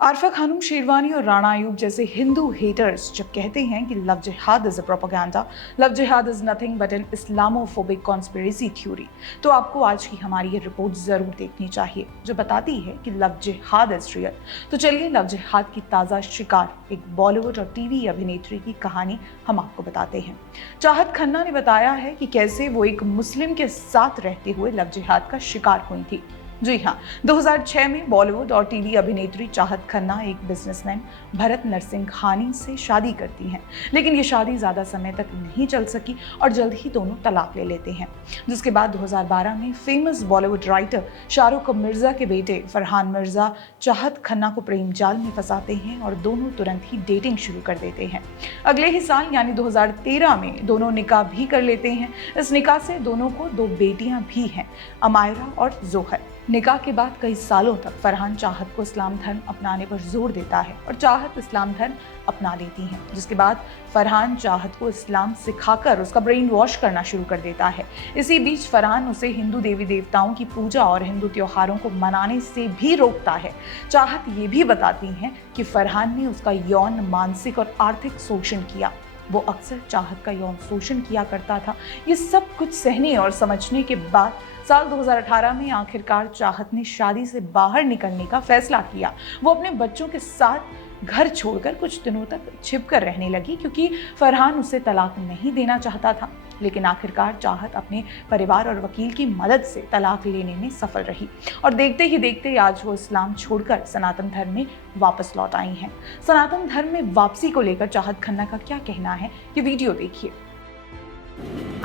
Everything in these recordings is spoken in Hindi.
आरफा खानम शेरवानी और राणा अयूब जैसे हिंदू हेटर्स जब कहते हैं कि love jihad is a propaganda, love jihad is nothing but an Islamophobic conspiracy theory, तो आपको आज की हमारी ये रिपोर्ट जरूर देखनी चाहिए जो बताती है कि लव जिहाद इज रियल। तो चलिए लव जिहाद की ताज़ा शिकार एक बॉलीवुड और टीवी अभिनेत्री की कहानी हम आपको बताते हैं। चाहत खन्ना ने बताया है कि कैसे वो एक मुस्लिम के साथ रहते हुए लव जिहाद का शिकार हुई थी। जी हाँ, 2006 में बॉलीवुड और टीवी अभिनेत्री चाहत खन्ना एक बिजनेसमैन भरत नरसिंघानी से शादी करती हैं, लेकिन ये शादी ज़्यादा समय तक नहीं चल सकी और जल्द ही दोनों तलाक ले लेते हैं। जिसके बाद 2012 में फेमस बॉलीवुड राइटर शाहरुख मिर्जा के बेटे फरहान मिर्जा चाहत खन्ना को प्रेम जाल में फंसाते हैं और दोनों तुरंत ही डेटिंग शुरू कर देते हैं। अगले ही साल यानी 2013 में दोनों निकाह भी कर लेते हैं। इस निकाह से दोनों को 2 बेटियां भी हैं, अमायरा और जोहर। निकाह के बाद कई सालों तक फरहान चाहत को इस्लाम धर्म अपनाने पर जोर देता है और चाहत इस्लाम धर्म अपना लेती हैं। जिसके बाद फरहान चाहत को इस्लाम सिखाकर उसका ब्रेन वॉश करना शुरू कर देता है। इसी बीच फरहान उसे हिंदू देवी देवताओं की पूजा और हिंदू त्योहारों को मनाने से भी रोकता है। चाहत ये भी बताती हैं कि फरहान ने उसका यौन, मानसिक और आर्थिक शोषण किया। वो अक्सर चाहत का यौन शोषण किया करता था। ये सब कुछ सहने और समझने के बाद साल 2018 में आखिरकार चाहत ने शादी से बाहर निकलने का फैसला किया। वो अपने बच्चों के साथ घर छोड़कर कुछ दिनों तक छिपकर रहने लगी क्योंकि फरहान उसे तलाक नहीं देना चाहता था। लेकिन आखिरकार चाहत अपने परिवार और वकील की मदद से तलाक लेने में सफल रही और देखते ही देखते आज वो इस्लाम छोड़कर सनातन धर्म में वापस लौट आई हैं। सनातन धर्म में वापसी को लेकर चाहत खन्ना का क्या कहना है, ये वीडियो देखिए।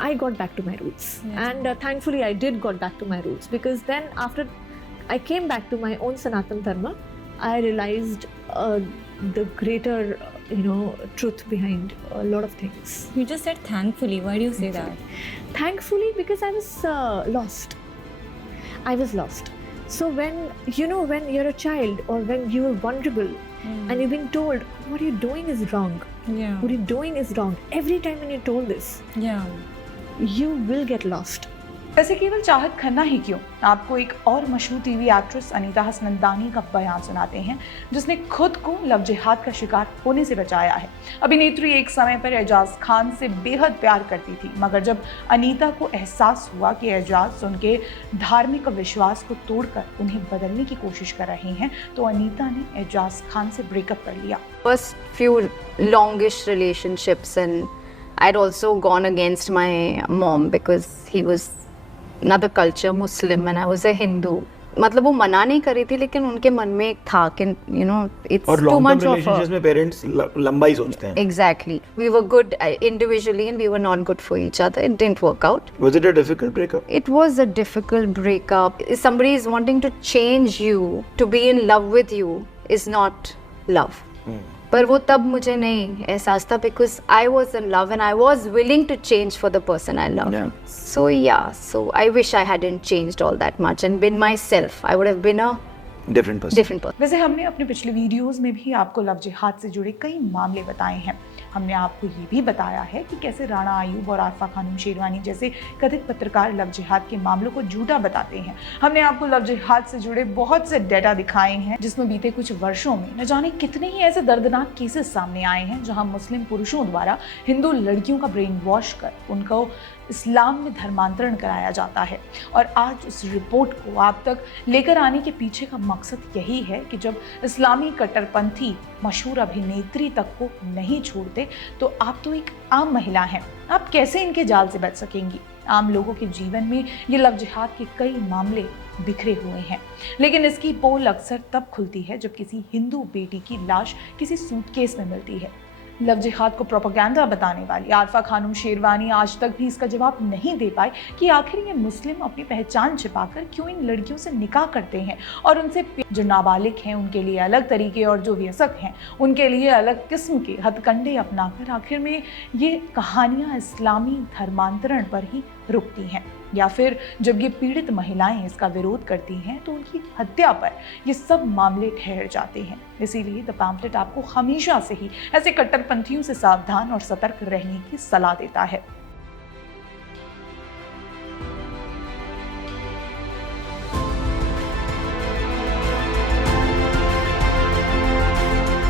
I got back to my roots, and thankfully I did got back to my roots, because then after I came back to my own Sanatan Dharma, I realized the greater truth behind a lot of things. You just said thankfully. Why do you say that? Thankfully, because I was lost. I was lost. So when you're a child or when you are vulnerable and you've been told what you're doing is wrong, Yeah. what you're doing is wrong, every time when you're told this, Yeah. you will get lost. वैसे केवल चाहत खन्ना ही क्यों, आपको एक और मशहूर टीवी एक्ट्रेस अनीता हसनंदानी का बयान सुनाते हैं जिसने खुद को लव जिहाद का शिकार होने से बचाया है। अभिनेत्री एक समय पर एजाज खान से बेहद प्यार करती थी, मगर जब अनीता को एहसास हुआ कि एजाज उनके धार्मिक विश्वास को तोड़कर उन्हें बदलने की कोशिश कर रहे हैं, तो अनीता ने एजाज खान से ब्रेकअप कर लिया। First few longish relationships, and I'd also gone against my mom because he was another culture, Muslim, and I was a Hindu. मतलब वो मना नहीं कर रही थी, लेकिन उनके मन में एक था कि it's और too much of relationships में पेरेंट्स लंबा ही सोचते हैं. Exactly. We were good individually and we were not good for each other. It didn't work out. Was it a difficult breakup? It was a difficult breakup. If somebody is wanting to change you, to be in love with you is not love. पर वो तब मुझे नहीं एहसास था, because I was in love and I was willing to change for the person I love. Yeah. So I wish I hadn't changed all that much and been myself. I would have been a Different person. वैसे हमने अपने पिछले वीडियोस में भी आपको लव जिहाद से जुड़े कई मामले बताए हैं। हमने आपको ये भी बताया है कि कैसे राणा अयूब और आरफा खानम शेरवानी जैसे कथित पत्रकार लव जिहाद के मामलों को झूठा बताते हैं। हमने आपको लव जिहाद से जुड़े बहुत से डेटा दिखाए हैं जिसमें बीते कुछ वर्षों में न जाने कितने ही ऐसे दर्दनाक केसेस सामने आए हैं जहां मुस्लिम पुरुषों द्वारा हिंदू लड़कियों का ब्रेन वॉश कर उनको इस्लाम में धर्मांतरण कराया जाता है। और आज इस रिपोर्ट को आप तक लेकर आने के पीछे का मकसद यही है कि जब इस्लामी कट्टरपंथी मशहूर अभिनेत्री तक को नहीं छोड़ते तो आप तो एक आम महिला हैं, आप कैसे इनके जाल से बच सकेंगी। आम लोगों के जीवन में ये लव जिहाद के कई मामले बिखरे हुए हैं, लेकिन इसकी पोल अक्सर तब खुलती है जब किसी हिंदू बेटी की लाश किसी सूटकेस में मिलती है। लव जिहाद को प्रोपेगेंडा बताने वाली आरफा खानम शेरवानी आज तक भी इसका जवाब नहीं दे पाई कि आखिर ये मुस्लिम अपनी पहचान छिपाकर क्यों इन लड़कियों से निकाह करते हैं और उनसे जो नाबालिग हैं उनके लिए अलग तरीके और जो व्यसक हैं उनके लिए अलग किस्म के हथकंडे अपनाकर आखिर में ये कहानियाँ इस्लामी धर्मांतरण पर ही रुकती हैं, या फिर जब ये पीड़ित महिलाएं इसका विरोध करती हैं तो उनकी हत्या पर ये सब मामले ठहर जाते हैं। इसीलिए द पैम्फलेट आपको हमेशा से ही ऐसे कट्टरपंथियों से सावधान और सतर्क रहने की सलाह देता है।